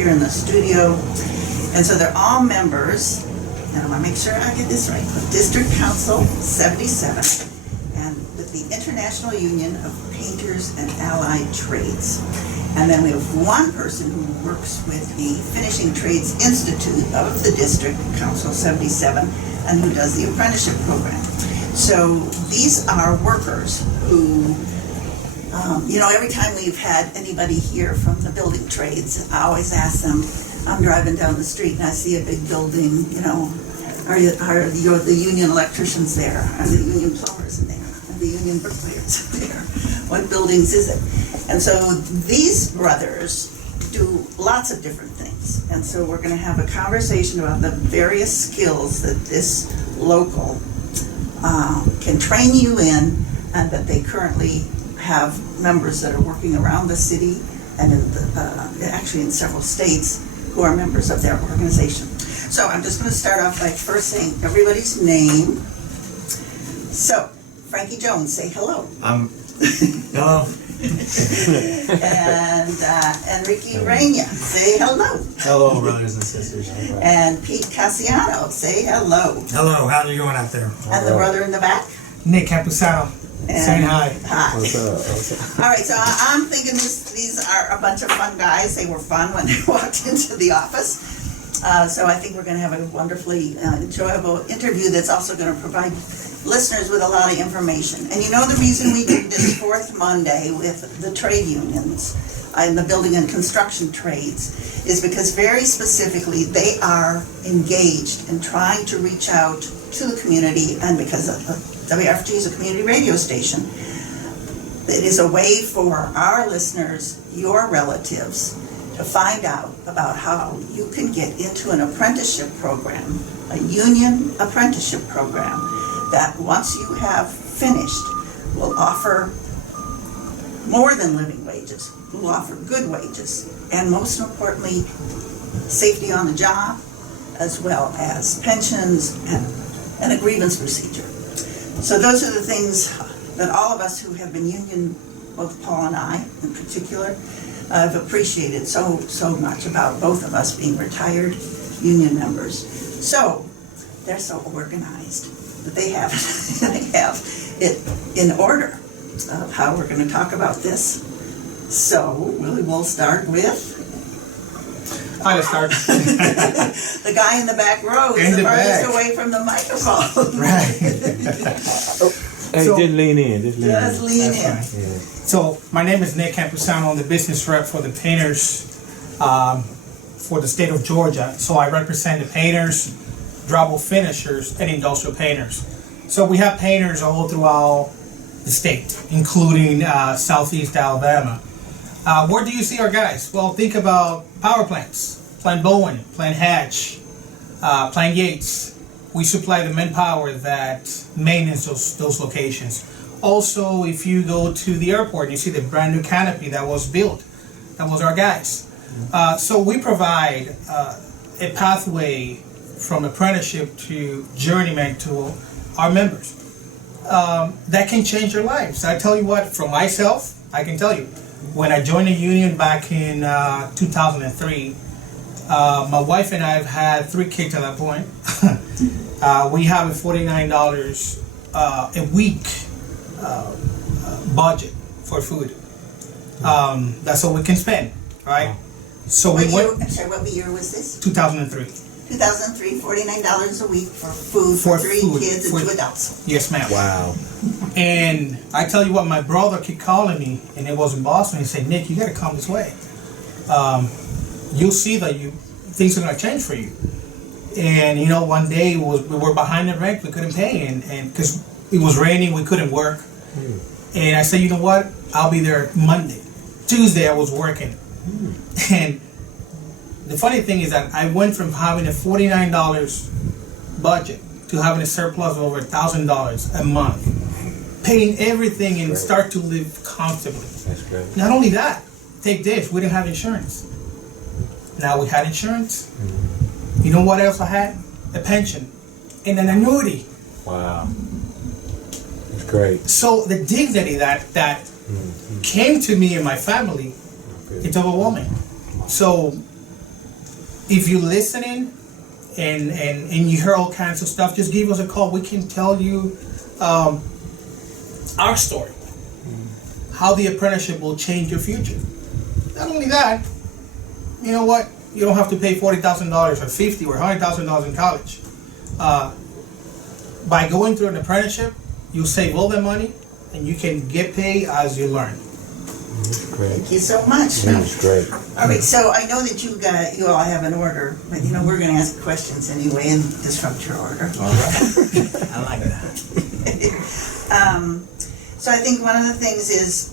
here in the studio. And so they're all members, and I want to make sure I get this right, of District Council 77 and with the International Union of Painters and Allied Trades. And then we have one person who works with the Finishing Trades Institute of the District Council 77 and who does the apprenticeship program. So these are workers who, every time we've had anybody here from the building trades, I always ask them, I'm driving down the street and I see a big building, are the union electricians there? Are the union plumbers in there? Are the union bricklayers there? What buildings is it? And so these brothers do lots of different things. And so we're going to have a conversation about the various skills that this local can train you in, and that they currently have members that are working around the city and actually in several states who are members of their organization. So I'm just going to start off by first saying everybody's name. So, Frankie Jones, say hello. Hello. And Enrique Reina, say hello. Hello, brothers and sisters. And Pete Cassiano, say hello. Hello, how are you doing out there? And the brother in the back? Nick Campusano, saying hi. Hi. What's up? All right, so I'm thinking these are a bunch of fun guys. They were fun when they walked into the office. So I think we're going to have a wonderfully enjoyable interview that's also going to provide listeners with a lot of information. And the reason we do this fourth Monday with the trade unions and the building and construction trades is because very specifically they are engaged in trying to reach out to the community, and because WRFG is a community radio station, it is a way for our listeners, your relatives, to find out about how you can get into an apprenticeship program, a union apprenticeship program, that once you have finished will offer more than living wages, will offer good wages, and most importantly, safety on the job, as well as pensions and a grievance procedure. So those are the things that all of us who have been union, both Paul and I in particular, have appreciated so much about both of us being retired union members. So they're so organized that they have it in order of how we're going to talk about this. So we'll start with I'll start. the guy in the back row is the furthest away from the microphone. Right. Hey, So- just lean in. Just lean Just in. lean in. That's right. So my name is Nick Campusano. I'm the business rep for the painters for the state of Georgia. So I represent the painters, drywall finishers, and industrial painters. So we have painters all throughout the state, including Southeast Alabama. Where do you see our guys? Well, think about power plants, Plant Bowen, Plant Hatch, Plant Yates. We supply the manpower that maintains those locations. Also, if you go to the airport and you see the brand new canopy that was built, that was our guys. So we provide a pathway from apprenticeship to journeyman to our members that can change their lives. I tell you what, from myself, I can tell you, when I joined the union back in 2003, my wife and I have had 3 kids at that point. We have a $49 a week budget for food. That's all we can spend, right? So What we went. what year was this? 2003. 2003, $49 a week for food for For 3 food, kids and for- 2 adults. Yes, ma'am. Wow. And I tell you what, my brother kept calling me, and it was in Boston. He said, "Nick, you got to come this way. You'll see that things are going to change for you." And one day we were behind the rent, we couldn't pay, and because it was raining, we couldn't work. And I said, "You know what? I'll be there Monday." Tuesday, I was working, and the funny thing is that I went from having a $49 budget to having a surplus of over $1,000 a month, paying everything and start to live comfortably. That's great. Not only that, take this, we didn't have insurance. Now we had insurance. You know what else I had? A pension and an annuity. Wow. It's great. So the dignity that came to me and my family, it's overwhelming. So if you're listening and you hear all kinds of stuff, just give us a call. We can tell you our story, how the apprenticeship will change your future. Not only that, you know what? You don't have to pay $40,000 or $50,000 or $100,000 in college. By going through an apprenticeship, you save all the money and you can get paid as you learn. Great. Thank you so much. That's great. All right, so I know that you all have an order, but we're going to ask questions anyway and disrupt your order. All right. I like that. So I think one of the things is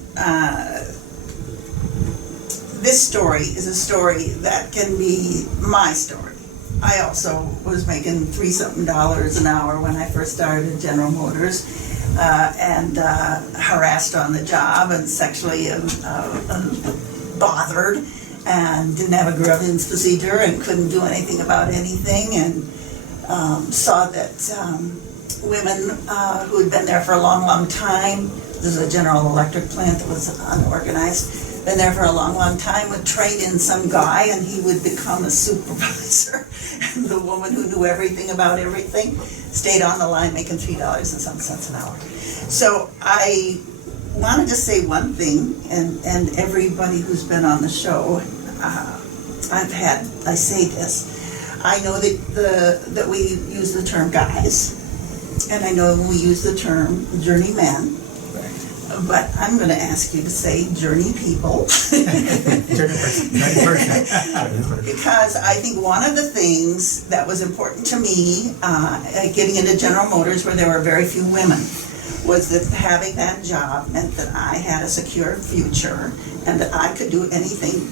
this story is a story that can be my story. I also was making $3-something an hour when I first started at General Motors, and harassed on the job and sexually bothered, and didn't have a grievance procedure and couldn't do anything about anything, and saw that women who had been there for a long, long time, this is a General Electric plant that was unorganized, been there for a long, long time, would train in some guy and he would become a supervisor. And the woman who knew everything about everything stayed on the line making $3 and some cents an hour. So I wanted to say one thing, and everybody who's been on the show, I say this. I know that we use the term guys, and I know we use the term journeyman. But I'm going to ask you to say journey people. Because I think one of the things that was important to me, getting into General Motors where there were very few women, was that having that job meant that I had a secure future and that I could do anything,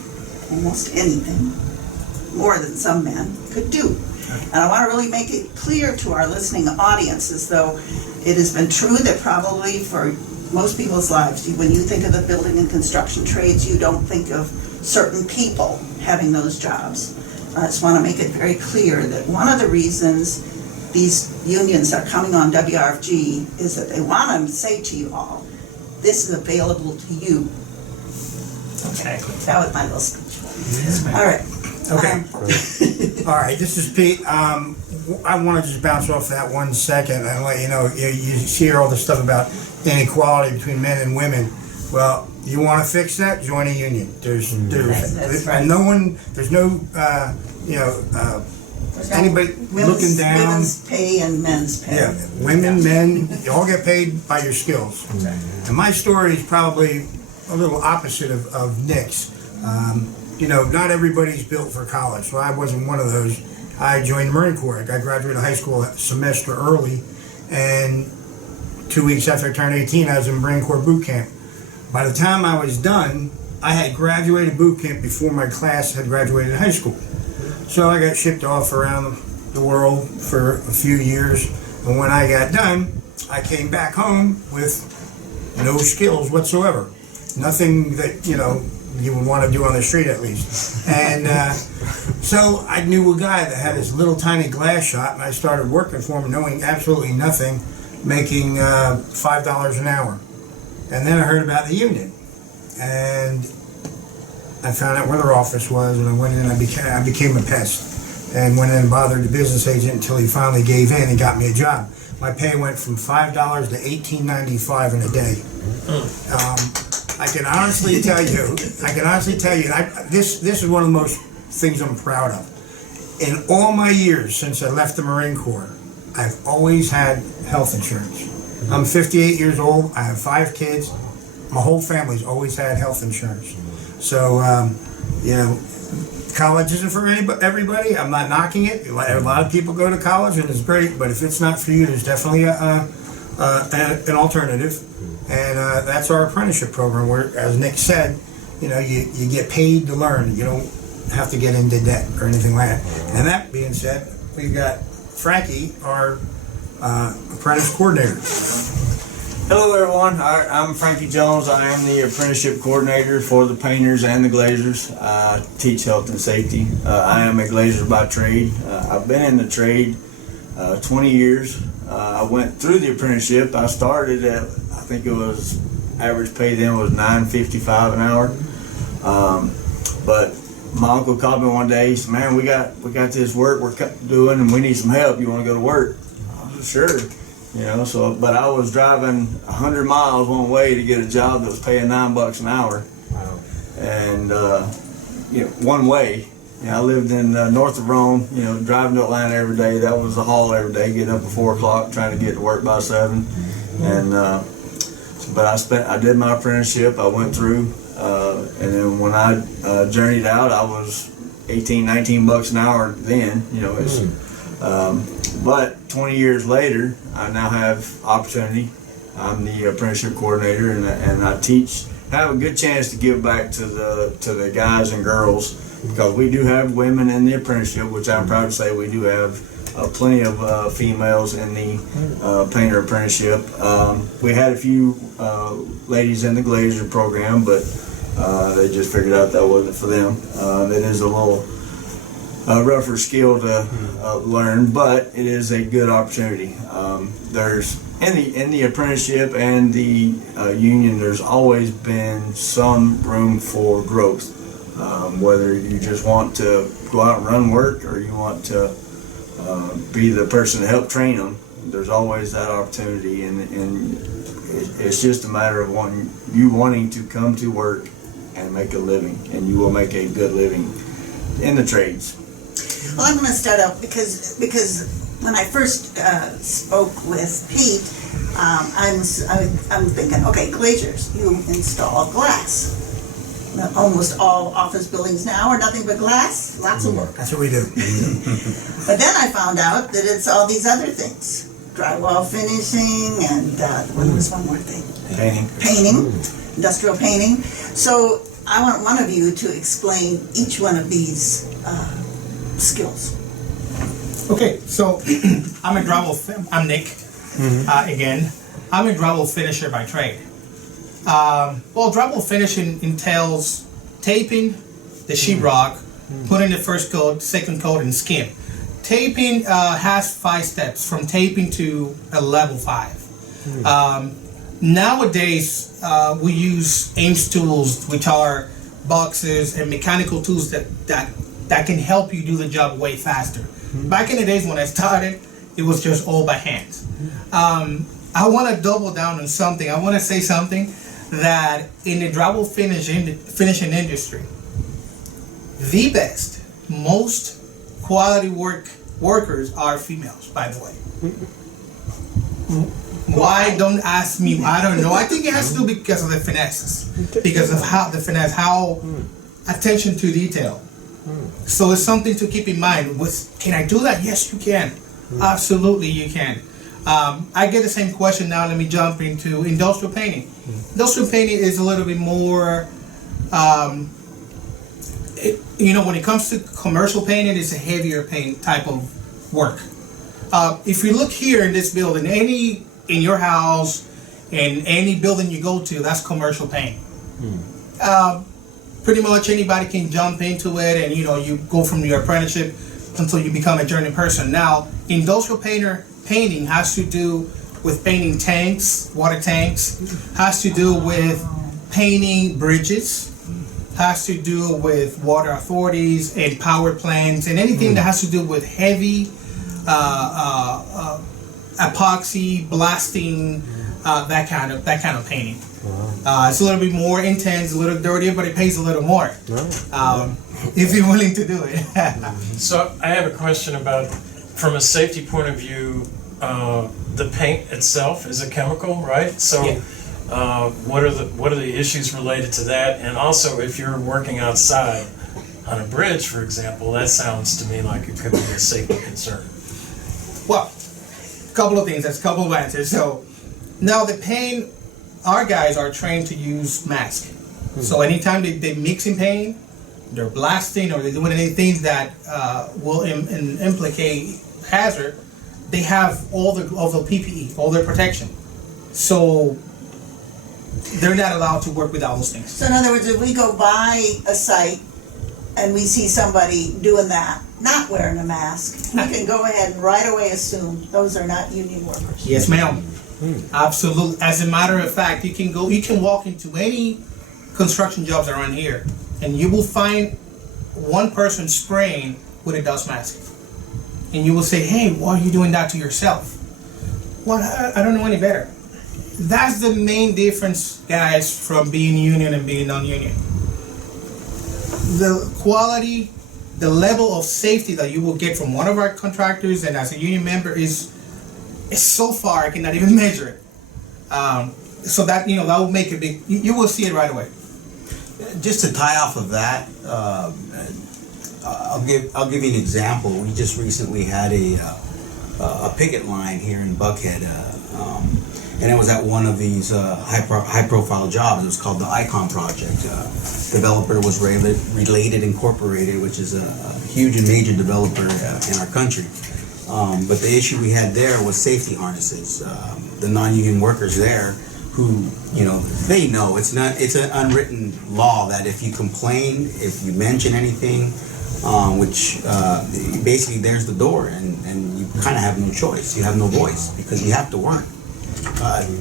almost anything, more than some men could do. And I want to really make it clear to our listening audiences, though it has been true that probably for most people's lives, when you think of the building and construction trades, you don't think of certain people having those jobs. I just want to make it very clear that one of the reasons these unions are coming on WRFG is that they want to say to you all, this is available to you. Okay, that was my little speech. Yes, ma'am. All right. Okay. All right, this is Pete. I want to just bounce off that 1 second and let you know, you hear all the stuff about inequality between men and women. Well, you want to fix that? Join a union. There's right. no one. There's no anybody looking down. Women's pay and men's pay. Yeah, women, men, you all get paid by your skills. And my story is probably a little opposite of Nick's. Not everybody's built for college, so I wasn't one of those. I joined the Marine Corps. I graduated high school a semester early, and 2 weeks after I turned 18, I was in Marine Corps boot camp. By the time I was done, I had graduated boot camp before my class had graduated high school. So I got shipped off around the world for a few years, and when I got done, I came back home with no skills whatsoever. Nothing that, you would want to do on the street at least. And so I knew a guy that had this little tiny glass shop, and I started working for him knowing absolutely nothing, making $5 an hour. And then I heard about the union, and I found out where their office was, and I went in and I became a pest, and went in and bothered the business agent until he finally gave in and got me a job. My pay went from $5 to $18.95 in a day. I can honestly tell you, this is one of the most things I'm proud of. In all my years since I left the Marine Corps, I've always had health insurance. I'm 58 years old, I have 5 kids, my whole family's always had health insurance. So, college isn't for everybody, I'm not knocking it. A lot of people go to college and it's great, but if it's not for you, there's definitely an alternative. And that's our apprenticeship program where, as Nick said, you get paid to learn. You don't have to get into debt or anything like that. And that being said, we've got Frankie, our apprentice coordinator. Hello everyone, I'm Frankie Jones. I am the apprenticeship coordinator for the painters and the glaziers. I teach health and safety. I am a glazier by trade. I've been in the trade 20 years. I went through the apprenticeship. I started at, I think it was, average pay then was $9.55 an hour. But my uncle called me one day. He said, "Man, we got this work we're doing, and we need some help. You want to go to work?" I said, "Sure." So but I was driving 100 miles one way to get a job that was paying $9 an hour, Wow. and one way. I lived in north of Rome. Driving to Atlanta every day. That was the haul every day. Getting up at 4 o'clock, trying to get to work by 7, and but I did my apprenticeship. I went through, and then when I journeyed out, I was 18, $19 an hour then. But 20 years later, I now have opportunity. I'm the apprenticeship coordinator, and I teach. Have a good chance to give back to the guys and girls, because we do have women in the apprenticeship, which I'm proud to say we do have plenty of females in the painter apprenticeship. We had a few ladies in the glazier program, but they just figured out that wasn't for them. It is a little rougher skill to learn, but it is a good opportunity. There's in the apprenticeship and the union, there's always been some room for growth. Whether you just want to go out and run work, or you want to be the person to help train them, there's always that opportunity, and it's just a matter of wanting to come to work and make a living, and you will make a good living in the trades. Well, I'm going to start out because when I first spoke with Pete, I'm thinking, okay, glaziers, you install glass. Now, almost all office buildings now are nothing but glass. Lots of work. That's what we do. But then I found out that it's all these other things: drywall finishing, and what was one more thing? Painting, industrial painting. So I want one of you to explain each one of these skills. Okay, so I'm Nick, again. I'm a drywall finisher by trade. Well, drywall finishing entails taping the sheetrock, putting the first coat, second coat, and skim. Taping has 5 steps, from taping to a level 5. Nowadays, we use AIMS tools, which are boxes and mechanical tools that can help you do the job way faster. Back in the days when I started, it was just all by hand. I want to double down on something. I want to say something that in the drywall finishing industry, the best, most quality workers are females, by the way. Why? Don't ask me. I don't know. I think it has to do because of the finesses, because of how attention to detail. So it's something to keep in mind. Can I do that? Yes, you can. Absolutely, you can. I get the same question now. Let me jump into industrial painting. Industrial painting is a little bit more, when it comes to commercial painting, it's a heavier paint type of work. If you look here in this building, in your house, in any building you go to, that's commercial paint. Pretty much anybody can jump into it, and you go from your apprenticeship until you become a journey person. Now, industrial painting has to do with painting tanks, water tanks, has to do with painting bridges, has to do with water authorities and power plants, and anything that has to do with heavy epoxy, blasting, that kind of painting. It's a little bit more intense, a little dirtier, but it pays a little more if you're willing to do it. So I have a question about, from a safety point of view, the paint itself is a chemical, right? So what are the issues related to that? And also, if you're working outside on a bridge, for example, that sounds to me like it could be a safety concern. Well, a couple of things. That's a couple of answers. So now the paint, our guys are trained to use masks. So anytime they mix in paint, they're blasting or they're doing anything that will implicate hazard, they have all the PPE, all their protection. So they're not allowed to work without those things. So in other words, if we go by a site and we see somebody doing that, not wearing a mask, we can go ahead and right away assume those are not union workers. Yes, ma'am. Absolutely. As a matter of fact, you can walk into any construction jobs around here, and you will find one person spraying with a dust mask. And you will say, hey, why are you doing that to yourself? Well, I don't know any better. That's the main difference, guys, from being union and being non-union. The quality, the level of safety that you will get from one of our contractors and as a union member is so far I cannot even measure it. So that, you know, that will make a big, you will see it right away. Just to tie off of that, I'll give you an example. We just recently had a picket line here in Buckhead, and it was at one of these high-profile jobs. It was called the Icon Project. Developer was Related Incorporated, which is a huge and major developer in our country. But the issue we had there was safety harnesses. The non-union workers there, who, you know, they know it's an unwritten law that if you complain, if you mention anything, which basically there's the door, and you kind of have no choice. You have no voice because you have to work.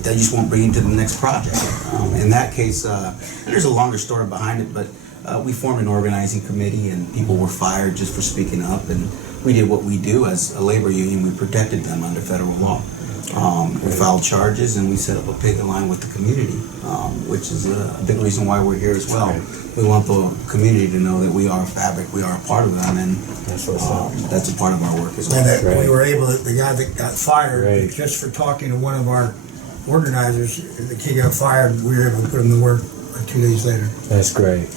They just won't bring you to the next project. In that case, there's a longer story behind it, but we formed an organizing committee, and people were fired just for speaking up, and we did what we do as a labor union. We protected them under federal law. We filed charges, and we set up a picket line with the community, which is a big reason why we're here as well. We want the community to know that we are fabric, we are a part of them, and that's a part of our work as well. And that we were able to, the guy that got fired, just for talking to one of our organizers, the kid got fired, we were able to put him to work 2 days later. That's great.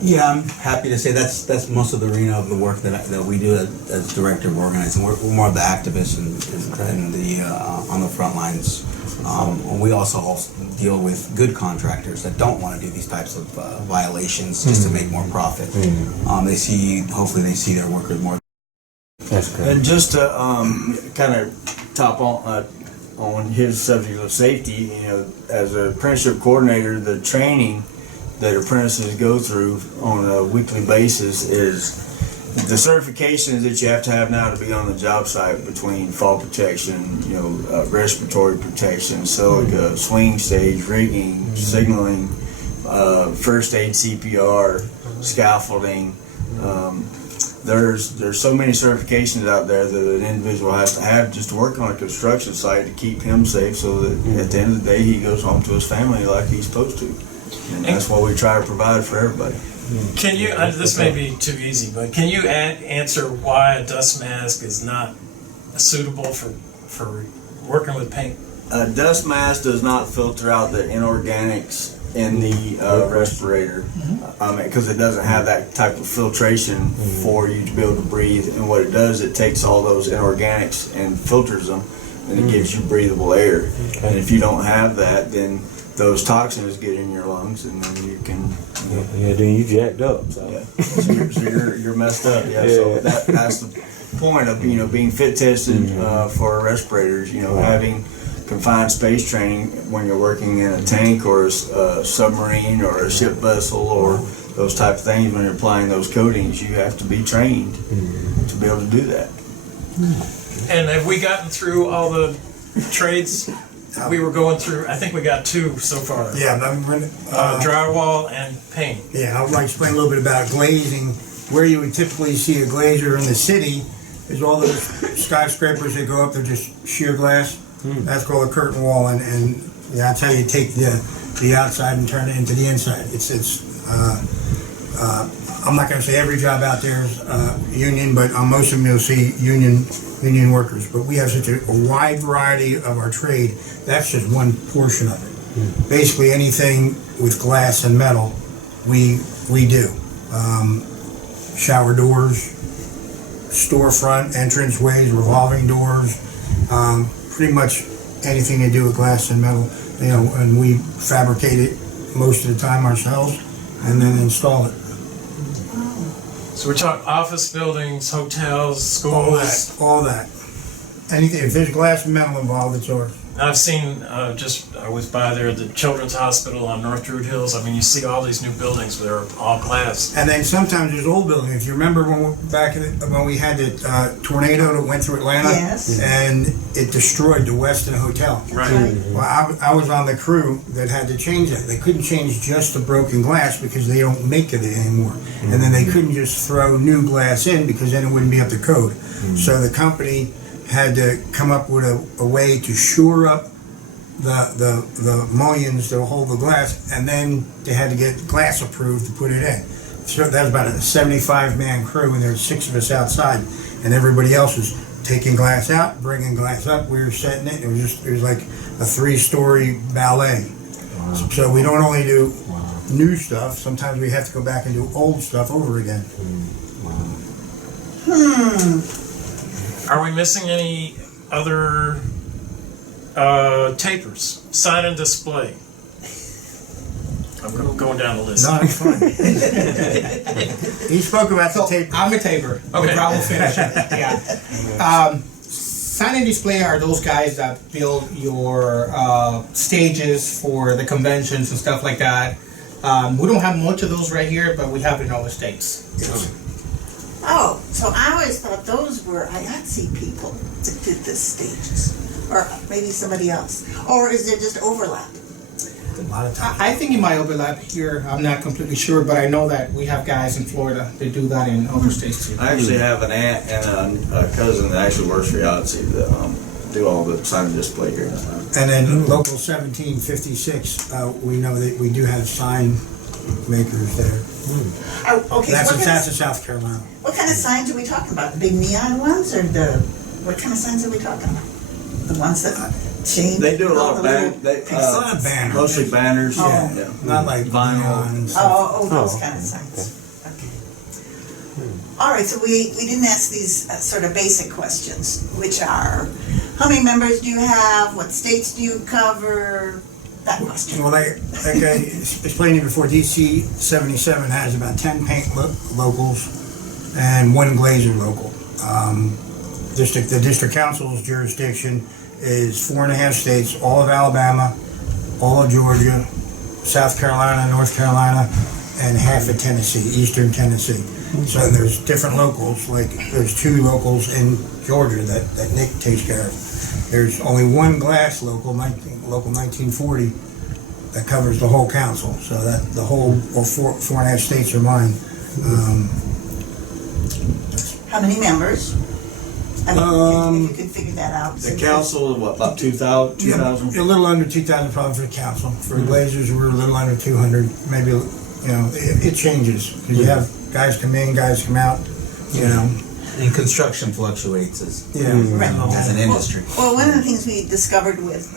Yeah, I'm happy to say that's most of the arena of the work that we do as director of organizing. We're more of the activists and the on the front lines. We also deal with good contractors that don't want to do these types of violations just to make more profit. Hopefully they see their workers more. That's great. And just to kind of top on his subject of safety, you know, as an apprenticeship coordinator, the training that apprentices go through on a weekly basis is the certifications that you have to have now to be on the job site, between fall protection, you know, respiratory protection, silica, swing stage, rigging, signaling, first aid, CPR, scaffolding. There's so many certifications out there that an individual has to have just to work on a construction site to keep him safe, so that at the end of the day he goes home to his family like he's supposed to. And that's what we try to provide for everybody. Can you, this may be too easy, but can you answer why a dust mask is not suitable for working with paint? A dust mask does not filter out the inorganics in the respirator, because it doesn't have that type of filtration for you to be able to breathe. And what it does, it takes all those inorganics and filters them, and it gives you breathable air. And if you don't have that, then those toxins get in your lungs, and then you can. Yeah, then you jacked up. So. Yeah. So you're messed up. Yeah. So that's the point of, you know, being fit tested for respirators. You know, having confined space training when you're working in a tank or a submarine or a ship vessel or those type of things. When you're applying those coatings, you have to be trained to be able to do that. And have we gotten through all the trades? We were going through, I think we got 2 so far. Yeah, drywall and paint. Yeah, I'd like to explain a little bit about glazing. Where you would typically see a glazier in the city is all those skyscrapers that go up, they're just sheer glass. That's called a curtain wall, and that's how you take the outside and turn it into the inside. I'm not going to say every job out there is union, but on most of them you'll see union workers. But we have such a wide variety of our trade. That's just one portion of it. Basically anything with glass and metal, we do. Shower doors, storefront, entranceways, revolving doors, pretty much anything to do with glass and metal. You know, and we fabricate it most of the time ourselves, and then install it. So we're talking office buildings, hotels, schools. All that. Anything, if there's glass and metal involved, it's ours. I've seen, I was by there, the Children's Hospital on North Druid Hills. I mean, you see all these new buildings that are all glass. And then sometimes there's old buildings. If you remember when we had the tornado that went through Atlanta, Yes. and it destroyed the Westin Hotel. Right. Well, I was on the crew that had to change that. They couldn't change just the broken glass because they don't make it anymore. And then they couldn't just throw new glass in because then it wouldn't be up to code. So the company had to come up with a way to shore up the mullions that hold the glass, and then they had to get glass approved to put it in. So that was about a 75-man crew, and there were 6 of us outside, and everybody else was taking glass out, bringing glass up. We were setting it. It was like a 3-story ballet. Wow. So we don't only do Wow. new stuff. Sometimes we have to go back and do old stuff over again. Wow. Are we missing any other tapers? Sign and display. I'm going down the list. No, it's fine. He spoke about the So tape. I'm a taper, Okay. a gravel finisher. Yeah. Sign and display are those guys that build your stages for the conventions and stuff like that. We don't have much of those right here, but we have it in other states. Oh, so I always thought those were IATSE people that did the stages, or maybe somebody else, or is there just overlap? A lot of times. I think it might overlap here. I'm not completely sure, but I know that we have guys in Florida that do that in other states too. I actually have an aunt and a cousin that actually works for IUPAT that do all the sign and display here. And then Local 1756, we know that we do have sign makers there. Oh, okay, That's so in South Carolina. what kind of signs are we talking about? The big neon ones, or what kind of signs are we talking about? The ones that change? They do a lot of It's a lot of banners. mostly banners. Oh. Yeah. Not like Vinyl. neon and stuff. Oh, those Oh, kind of signs. Okay. All right, so we didn't ask these sort of basic questions, which are, how many members do you have? What states do you cover? That question. Well, like I explained to you before, DC 77 has about 10 paint locals and 1 glazier local. The district council's jurisdiction is 4.5 states, all of Alabama, all of Georgia, South Carolina, North Carolina, and half of Tennessee, eastern Tennessee. So there's different locals, like there's 2 locals in Georgia that Nick takes care of. There's only 1 glass local, local 1940, that covers the whole council. So that the whole 4.5 states are mine. How many members? I mean, if you can figure that out. The council, what, about 2,000? A little under 2,000 probably for the council. For Glazers, we're a little under 200. Maybe, it changes. Because you have guys come in, guys come out, And construction fluctuates as an industry. Well, one of the things we discovered with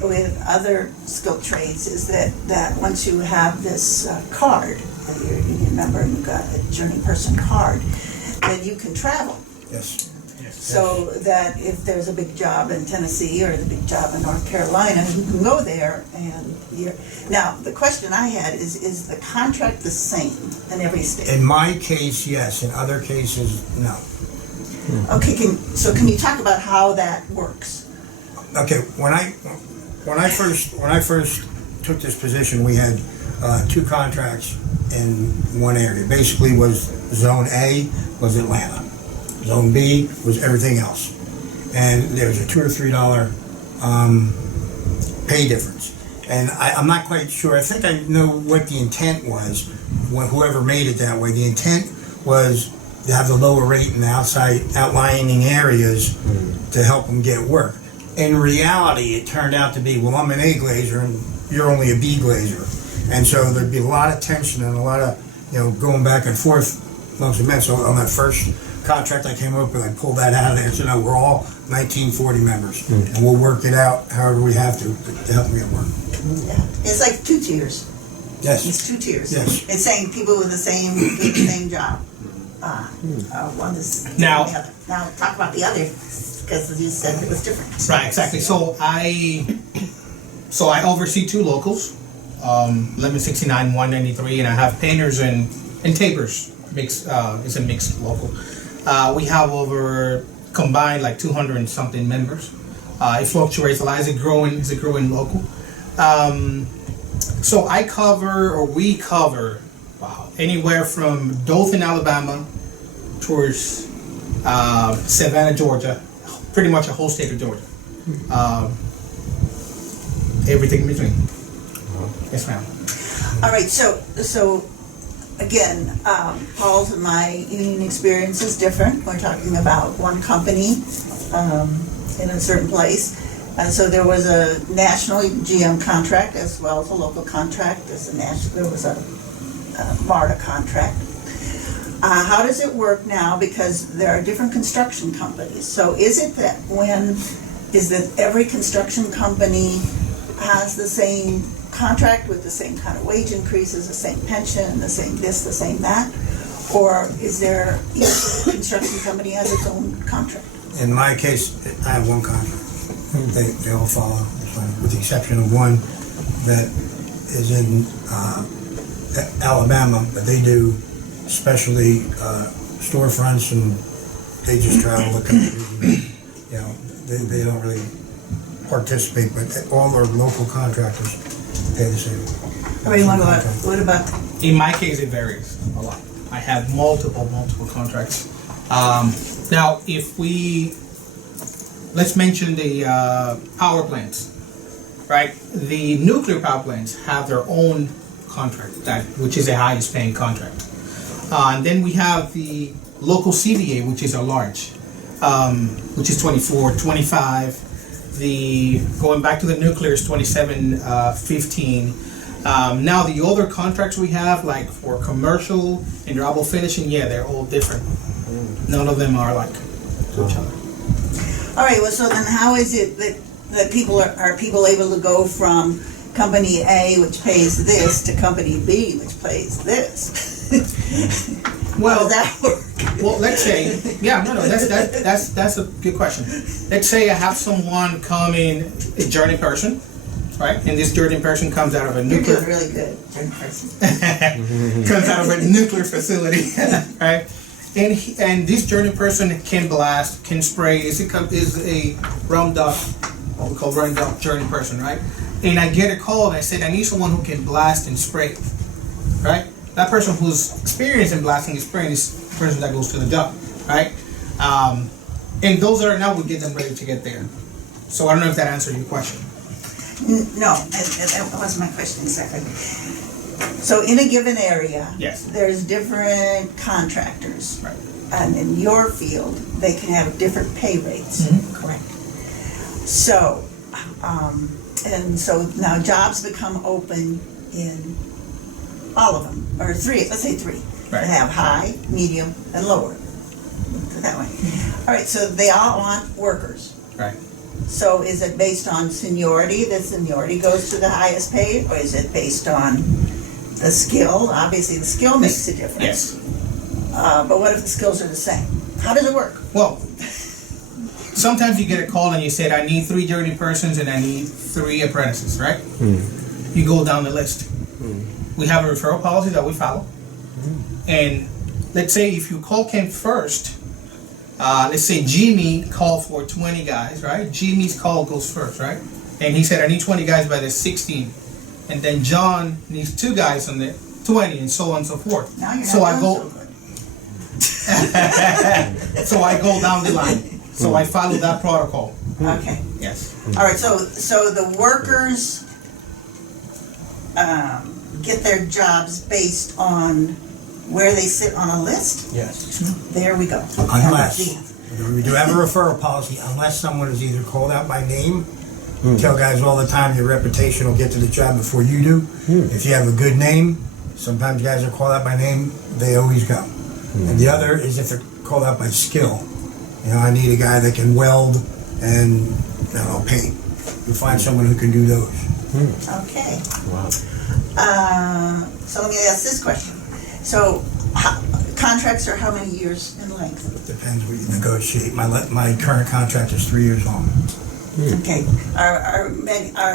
other skilled trades is that once you have this card, you're a union member and you've got a journey person card, then you can travel. Yes. So that if there's a big job in Tennessee or the big job in North Carolina, you can go there and now the question I had is the contract the same in every state? In my case, yes. In other cases, no. Okay, can you talk about how that works? Okay, when I first took this position, we had 2 contracts in one area. Basically, was Zone A was Atlanta, Zone B was everything else, and there's a $2 or $3 pay difference. And I'm not quite sure. I think I know what the intent was. Whoever made it that way, the intent was to have the lower rate in the outlying areas to help them get work. In reality, it turned out to be, well, I'm an A glazer and you're only a B glazer. And so there'd be a lot of tension and a lot of, going back and forth amongst the men. So on that first contract I came up with, I pulled that out of there and said, no, we're all 1940 members and we'll work it out however we have to help me get work. Yeah, it's like 2 tiers. Yes. It's 2 tiers. Yes. It's saying people with the same job. One is Now- the other. Now talk about the other, because you said it was different. Right, exactly. So I oversee 2 locals, 1169, 193, and I have painters and tapers. It's a mixed local. We have over combined like 200 and something members. It fluctuates a lot. Is it growing local? So we cover, anywhere from Dothan, Alabama, towards Savannah, Georgia, pretty much a whole state of Georgia. Everything in between. Yes, ma'am. All right, so again, Paul's and my union experience is different. We're talking about one company in a certain place. So there was a national GM contract as well as a local contract. There was a MARTA contract. How does it work now? Because there are different construction companies. So is it that every construction company has the same contract with the same kind of wage increases, the same pension, the same this, the same that? Or is there each construction company has its own contract? In my case, I have one contract. They all follow, with the exception of one that is in Alabama, but they do specialty storefronts, and they just travel the country. They don't really participate, but all our local contractors pay the same. I mean, what about? In my case, it varies a lot. I have multiple contracts. Now, let's mention the power plants, right? The nuclear power plants have their own contract, which is the highest paying contract. And then we have the local CVA, which is a large, which is 24, 25. Going back to the nuclear is 27, 15. Now the other contracts we have, like for commercial and durable finishing, they're all different. None of them are like each other. All right. Well, so then how is it that people are people able to go from company A, which pays this, to company B, which pays this? How does that work? Well, let's say, that's a good question. Let's say I have someone come in, a journey person, right? And this journey person comes out of a nuclear. You're doing really good, journey person. Comes out of a nuclear facility, right? And this journey person can blast, can spray. Is a round up, what we call round up journey person, right? And I get a call and I said, I need someone who can blast and spray, right? That person who's experienced in blasting and spraying is the person that goes to the job, right? And those that are now, we get them ready to get there. So I don't know if that answered your question. No, that wasn't my question exactly. So in a given area, Yes. there's different contractors. Right. And in your field, they can have different pay rates, correct? So, and so now jobs become open in all of them, or three, let's say three. Right. They have high, medium, and lower, that way. All right, so they all want workers. Right. So is it based on seniority? The seniority goes to the highest pay, or is it based on the skill? Obviously, the skill makes a difference. Yes. But what if the skills are the same? How does it work? Well, sometimes you get a call and you said, I need 3 journey persons and I need 3 apprentices, right? You go down the list. We have a referral policy that we follow. And let's say if you call Ken first, let's say Jimmy called for 20 guys, right? Jimmy's call goes first, right? And he said, I need 20 guys by the 16th. And then John needs 2 guys on the 20, and so on and so forth. Now you're So not I doing go, so good. so I go down the line. So I follow that protocol. Okay. Yes. All right, so the workers get their jobs based on where they sit on a list? Yes. There we go. Unless, The we do have a referral policy, unless someone is either called out by name. Tell guys all the time your reputation will get to the job before you do. If you have a good name, sometimes guys are called out by name, they always go. And the other is if they're called out by skill. You know, I need a guy that can weld and paint. You find someone who can do those. Okay. Wow. So let me ask this question. So contracts are how many years in length? Depends what you negotiate. My current contract is 3 years long. Okay. Are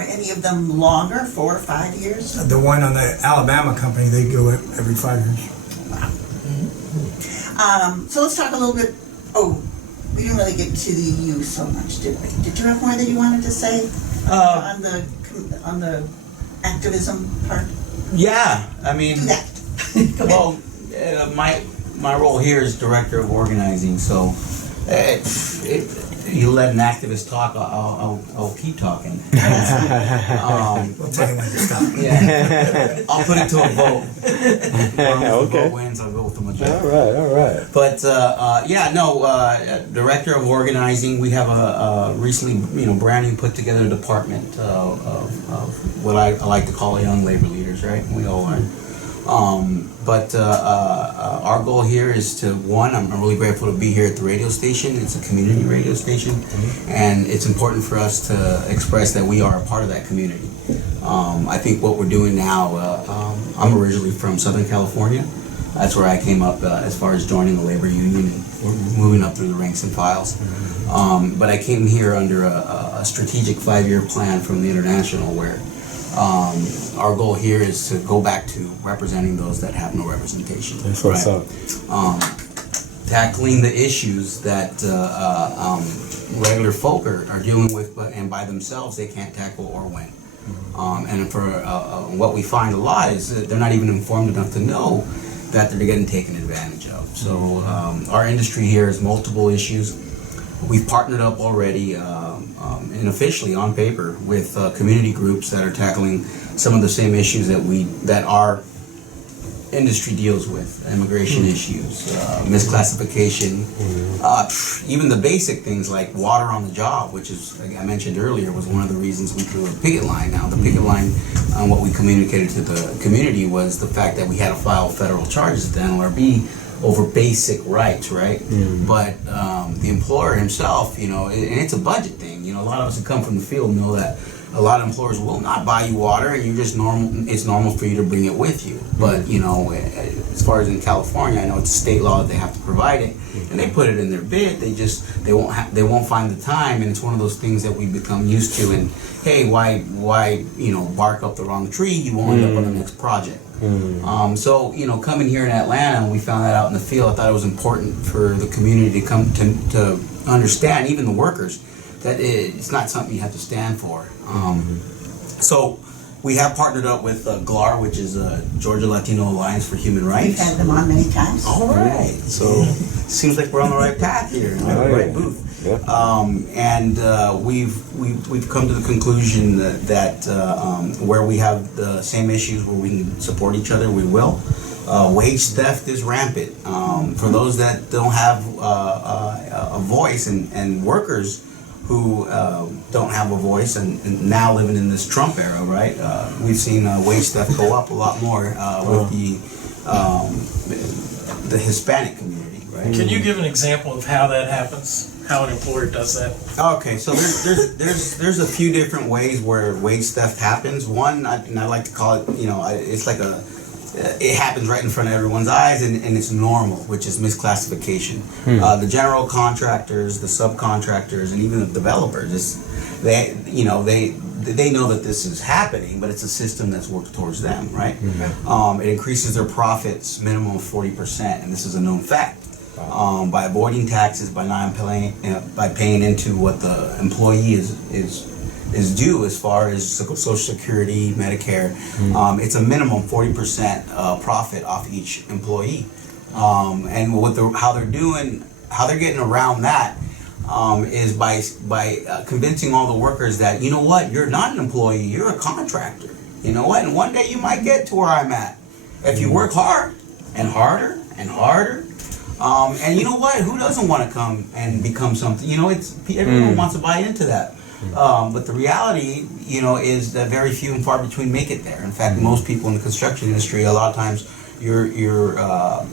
any of them longer, 4 or 5 years? The one on the Alabama company, they go every 5 years. So let's talk a little bit. Oh, we didn't really get to you so much, did we? Did you have more that you wanted to say on the activism part? Yeah, I mean, Do that. Go ahead. well, my role here is director of organizing, so you let an activist talk, I'll keep talking. We'll tell you when to stop. Yeah, I'll put it to a vote. If the Okay. vote wins, I'll go with the majority. All right. But director of organizing. We have a recently, brand new put together department of what I like to call young labor leaders. Right, we all are. Our goal here is to, one, I'm really grateful to be here at the radio station. It's a community radio station, and it's important for us to express that we are a part of that community. I think what we're doing now, I'm originally from Southern California. That's where I came up as far as joining the labor union and moving up through the ranks and files. But I came here under a strategic 5-year plan from the International where our goal here is to go back to representing those that have no representation. That's what's up. Tackling the issues that regular folk are dealing with, and by themselves they can't tackle or win. And for what we find a lot is that they're not even informed enough to know that they're getting taken advantage of. So our industry here has multiple issues. We've partnered up already and officially on paper with community groups that are tackling some of the same issues that our industry deals with: immigration issues, misclassification, even the basic things like water on the job, which is, like I mentioned earlier, was one of the reasons we threw a picket line. Now, the picket line, what we communicated to the community was the fact that we had to file federal charges at the NLRB over basic rights, right? But the employer himself, and it's a budget thing. A lot of us that come from the field know that a lot of employers will not buy you water, and it's normal for you to bring it with you. But as far as in California, I know it's a state law that they have to provide it, and they put it in their bid. They won't find the time, and it's one of those things that we become used to. And hey, why bark up the wrong tree? You won't end up on the next project. So coming here in Atlanta, we found that out in the field. I thought it was important for the community to come to understand, even the workers, that it's not something you have to stand for. So we have partnered up with GLAR, which is Georgia Latino Alliance for Human Rights. We've had them on many times. All right. So seems like we're on the right path here, in the right booth. Yeah. We've come to the conclusion that where we have the same issues where we can support each other, we will. Wage theft is rampant. For those that don't have a voice, and workers who don't have a voice, and now living in this Trump era, right? We've seen wage theft go up a lot more with the Hispanic community, right? Can you give an example of how that happens? How an employer does that? Okay, so there's a few different ways where wage theft happens. One, and I like to call it, it's like it happens right in front of everyone's eyes, and it's normal, which is misclassification. The general contractors, the subcontractors, and even the developers, they know that this is happening, but it's a system that's worked towards them, right? It increases their profits minimum of 40%, and this is a known fact. By avoiding taxes, by paying into what the employee is due as far as Social Security, Medicare. It's a minimum 40% profit off each employee, and how they're getting around that is by convincing all the workers that, you know what, you're not an employee, you're a contractor. You know what, and one day you might get to where I'm at if you work hard and harder and harder. And you know what? Who doesn't want to come and become something? Everyone wants to buy into that. But the reality, is that very few and far between make it there. In fact, most people in the construction industry, a lot of times, you're not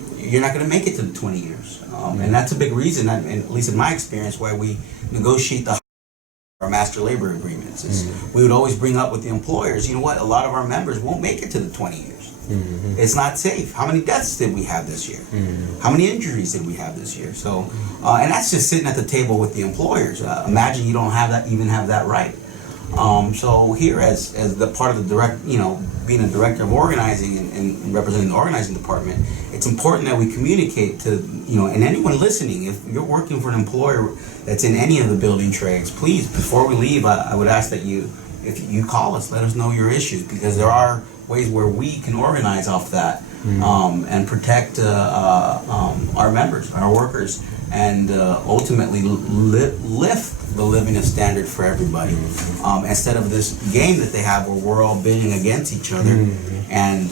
going to make it to the 20 years. And that's a big reason, at least in my experience, why we negotiate our master labor agreements. We would always bring up with the employers, you know what? A lot of our members won't make it to the 20 years. It's not safe. How many deaths did we have this year? How many injuries did we have this year? So, and that's just sitting at the table with the employers. Imagine you don't have that right. So here, as the part of the direct, being a director of organizing and representing the organizing department, it's important that we communicate to, and anyone listening, if you're working for an employer that's in any of the building trades, please, before we leave, I would ask that if you call us, let us know your issues, because there are ways where we can organize off that and protect our members, our workers, and ultimately lift the living standard for everybody, instead of this game that they have where we're all bidding against each other and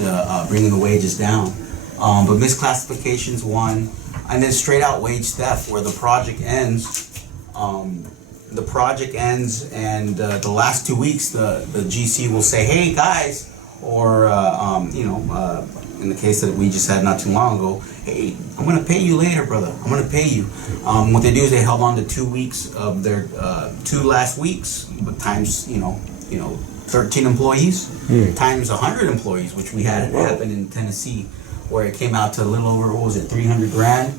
bringing the wages down. But misclassification's one, and then straight out wage theft, where the project ends. And the last 2 weeks the GC will say, hey guys, or in the case that we just had not too long ago, hey, I'm gonna pay you later, brother, I'm gonna pay you. What they do is they held on to 2 weeks of their 2 last weeks, but times 13 employees times 100 employees, which we had happen in Tennessee, where it came out to a little over, what was it, 300 grand.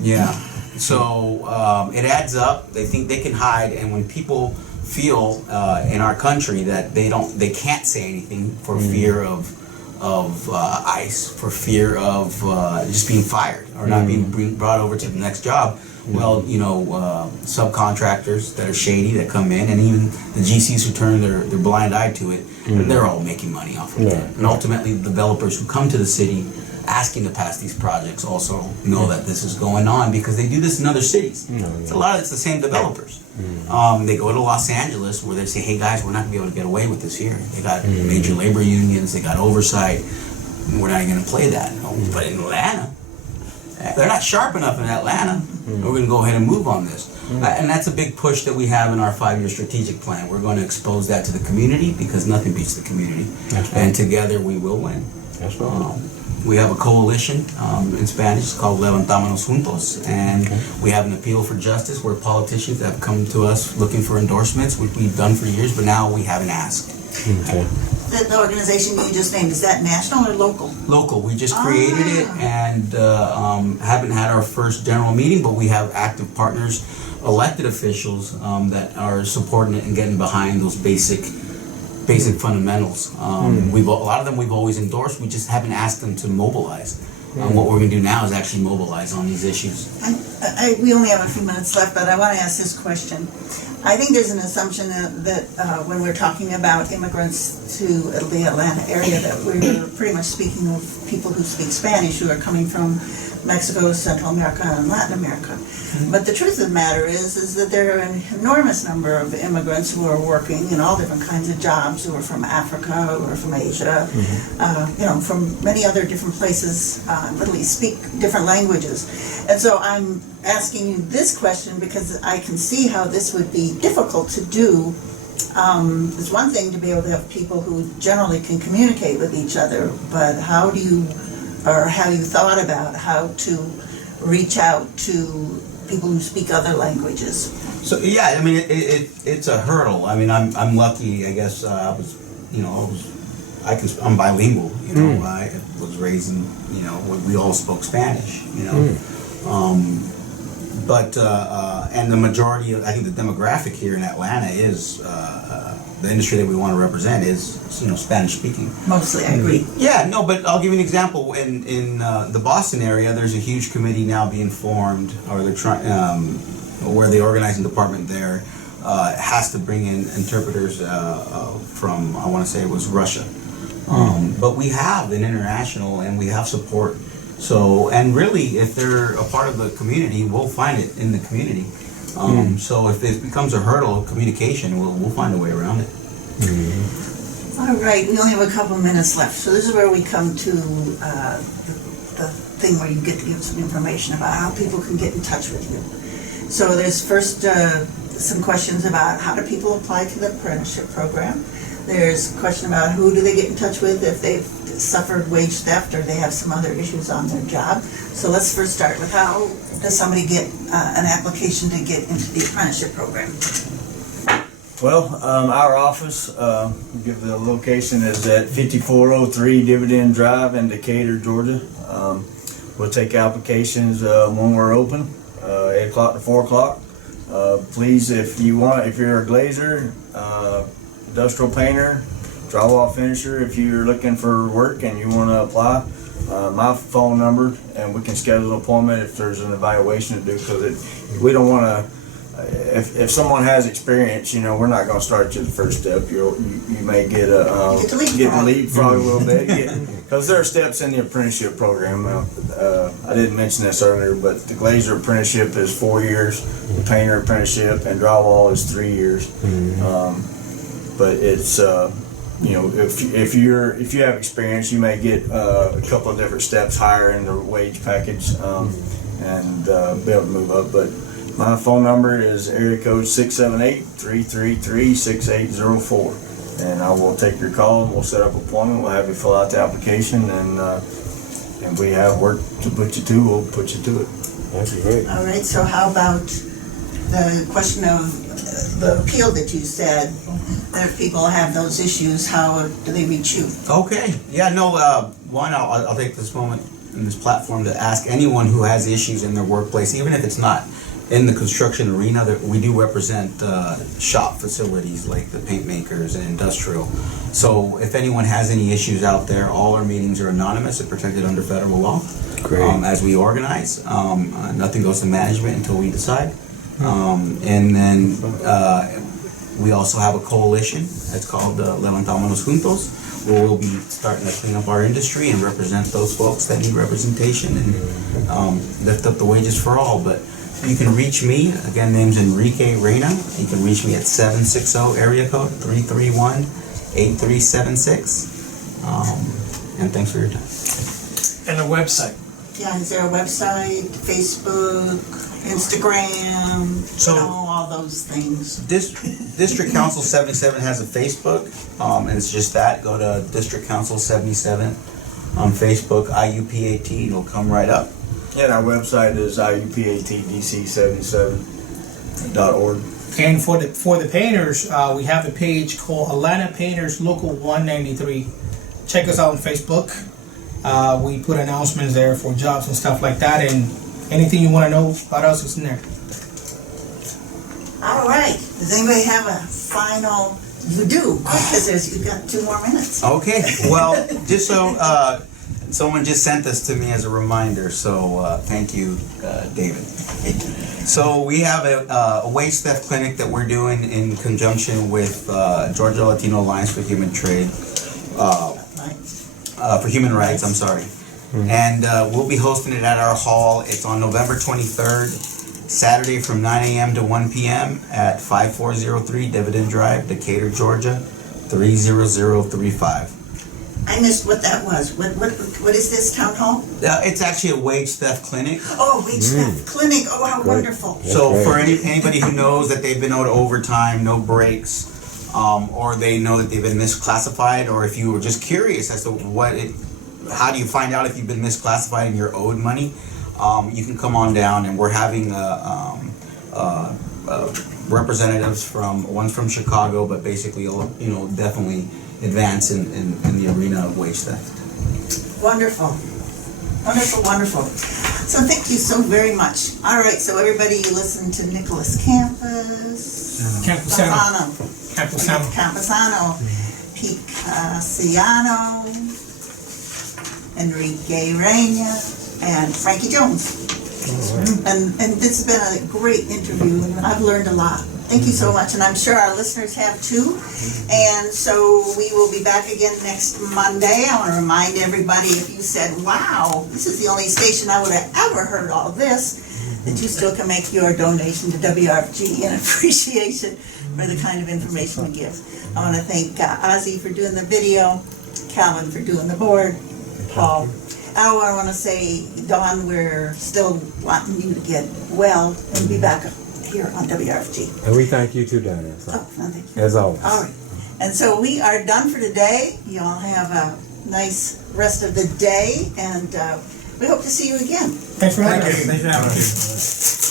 Yeah. So it adds up. They think they can hide, and when people feel in our country that they can't say anything for fear of ICE, for fear of just being fired or not being brought over to the next job. Well, subcontractors that are shady that come in, and even the GCs who turn their blind eye to it, they're all making money off of it. And ultimately, the developers who come to the city asking to pass these projects also know that this is going on, because they do this in other cities. It's the same developers. They go to Los Angeles, where they say, hey guys, we're not gonna be able to get away with this here. They got major labor unions, they got oversight, we're not even gonna play that. But in Atlanta, they're not sharp enough in Atlanta. We're gonna go ahead and move on this. And that's a big push that we have in our 5-year strategic plan. We're going to expose that to the community, because nothing beats the community. And together we will win. That's right. We have a coalition in Spanish, it's called Levantámonos Juntos, and we have an appeal for justice where politicians have come to us looking for endorsements, which we've done for years, but now we have an ask. Okay. The organization you just named, is that national or local? Local, we just created it, and haven't had our first general meeting, but we have active partners, elected officials that are supporting it and getting behind those basic fundamentals. A lot of them we've always endorsed. We just haven't asked them to mobilize. What we're going to do now is actually mobilize on these issues. We only have a few minutes left, but I want to ask this question. I think there's an assumption that when we're talking about immigrants to the Atlanta area, that we're pretty much speaking of people who speak Spanish, who are coming from Mexico, Central America, and Latin America. But the truth of the matter is that there are an enormous number of immigrants who are working in all different kinds of jobs, who are from Africa, who are from Asia, from many other different places, literally speak different languages. And so I'm asking you this question because I can see how this would be difficult to do. It's one thing to be able to have people who generally can communicate with each other, but have you thought about how to reach out to people who speak other languages? So yeah, I mean it's a hurdle. I mean I'm lucky, I guess. I'm bilingual. I was raised in we all spoke Spanish. But and the majority of, I think the demographic here in Atlanta is the industry that we want to represent is Spanish speaking. Mostly, I agree. Yeah, no, but I'll give you an example. In the Boston area, there's a huge committee now being formed, or they're trying, where the organizing department there has to bring in interpreters from, I want to say it was Russia. But we have an international, and we have support. So, and really, if they're a part of the community, we'll find it in the community. So if it becomes a hurdle of communication, we'll find a way around it. All right, we only have a couple minutes left. So this is where we come to the thing where you get to give some information about how people can get in touch with you. So there's first some questions about how do people apply to the apprenticeship program. There's a question about who do they get in touch with if they've suffered wage theft or they have some other issues on their job. So let's first start with how does somebody get an application to get into the apprenticeship program? Well, our office, give the location, is at 5403 Dividend Drive in Decatur, Georgia. We'll take applications when we're open, 8 o'clock to 4 o'clock. Please, if you're a glazier, industrial painter, drywall finisher. If you're looking for work and you want to apply, my phone number, and we can schedule an appointment if there's an evaluation to do, because we don't want to, if someone has experience, we're not going to start you the first step. You may get a leapfrog a little bit, because there are steps in the apprenticeship program. I didn't mention this earlier, but the glazier apprenticeship is 4 years, the painter apprenticeship, and drywall is 3 years. But it's if you have experience, you may get a couple of different steps higher in the wage package, and be able to move up. But my phone number is area code 678-333-6804, and I will take your call. We'll set up an appointment. We'll have you fill out the application, and if we have work to put you to, we'll put you to it. That's great. All right, so how about the question of the appeal that you said, that if people have those issues, how do they reach you? Okay. Yeah, no, one, I'll take this moment in this platform to ask anyone who has issues in their workplace, even if it's not in the construction arena, that we do represent shop facilities like the paint makers and industrial. So if anyone has any issues out there, all our meetings are anonymous and protected under federal law. Great. As we organize. Nothing goes to management until we decide. And then we also have a coalition. It's called Levantámonos Juntos, where we'll be starting to clean up our industry and represent those folks that need representation and lift up the wages for all. But you can reach me, again, name's Enrique Reyna. You can reach me at 760 area code 331-8376. And thanks for your time. And a website. Yeah, is there a website, Facebook, Instagram, all those things? District Council 77 has a Facebook, and it's just that. Go to District Council 77 on Facebook, IUPAT, it'll come right up. And our website is iupatdc77.org. And for the painters, we have a page called Atlanta Painters Local 193. Check us out on Facebook. We put announcements there for jobs and stuff like that, and anything you want to know about us is in there. All right, does anybody have a final, you do, because you've got 2 more minutes. Okay, well, just so, someone just sent this to me as a reminder, so thank you, David. So we have a wage theft clinic that we're doing in conjunction with Georgia Latino Alliance for Human Trade, for Human Rights, I'm sorry. And we'll be hosting it at our hall. It's on November 23rd, Saturday from 9 a.m. to 1 p.m. at 5403 Dividend Drive, Decatur, Georgia, 30035. I missed what that was. What is this, town hall? It's actually a wage theft clinic. Oh, wage theft clinic. Oh, how wonderful. So for anybody who knows that they've been owed overtime, no breaks, or they know that they've been misclassified, or if you were just curious as to how do you find out if you've been misclassified and you're owed money, you can come on down, and we're having representatives one's from Chicago, but basically, definitely advance in the arena of wage theft. Wonderful. Wonderful, wonderful. So thank you so very much. All right, so everybody listen to Nicholas Campusano, Picasiano, Enrique Reyna, and Frankie Jones. And this has been a great interview, and I've learned a lot. Thank you so much, and I'm sure our listeners have too. And so we will be back again next Monday. I want to remind everybody, if you said, wow, this is the only station I would have ever heard all this, that you still can make your donation to WRFG in appreciation for the kind of information we give. I want to thank Ozzy for doing the video, Calvin for doing the board, Paul. I want to say, Dawn, we're still wanting you to get well and be back here on WRFG. And we thank you too, Diana. Oh, no, thank you. As always. All right. And so we are done for today. You all have a nice rest of the day, and we hope to see you again. Thanks for having us. Thanks for having us.